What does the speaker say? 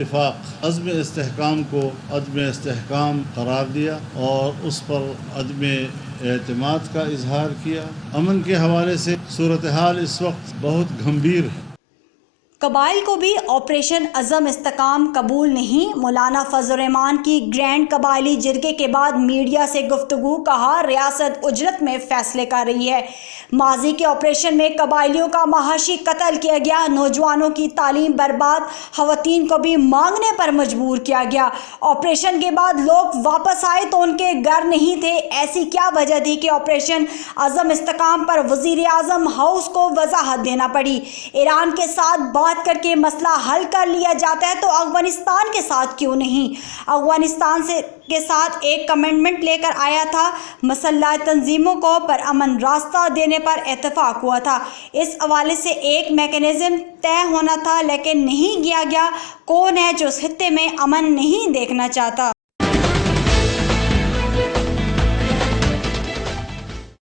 اتفاق عزم استحکام کو عدم استحکام قرار دیا اور اس پر عدم اعتماد کا اظہار کیا۔ امن کے حوالے سے صورتحال اس وقت بہت گھمبیر ہے۔ قبائل کو بھی آپریشن عزم استحکام قبول نہیں۔ مولانا فضل الرحمان کی گرینڈ قبائلی جرگے کے بعد میڈیا سے گفتگو، کہا ریاست اجرت میں فیصلے کر رہی ہے۔ ماضی کے آپریشن میں قبائلیوں کا معاشی قتل کیا گیا، نوجوانوں کی تعلیم برباد، خواتین کو بھی مانگنے پر مجبور کیا گیا۔ آپریشن کے بعد لوگ واپس آئے تو ان کے گھر نہیں تھے۔ ایسی کیا وجہ تھی کہ آپریشن عزم استحکام پر وزیر اعظم ہاؤس کو وضاحت دینا پڑی؟ ایران کے ساتھ بات کر کے مسئلہ حل کر لیا جاتا ہے تو افغانستان کے ساتھ کیوں نہیں؟ افغانستان کے ساتھ ایک کمٹمنٹ لے کر آیا تھا، مسلح تنظیموں کو پرامن راستہ دینے پر اتفاق ہوا تھا۔ اس حوالے سے ایک میکانزم طے ہونا تھا لیکن نہیں کیا گیا۔ کون ہے جو اس خطے میں امن نہیں دیکھنا چاہتا؟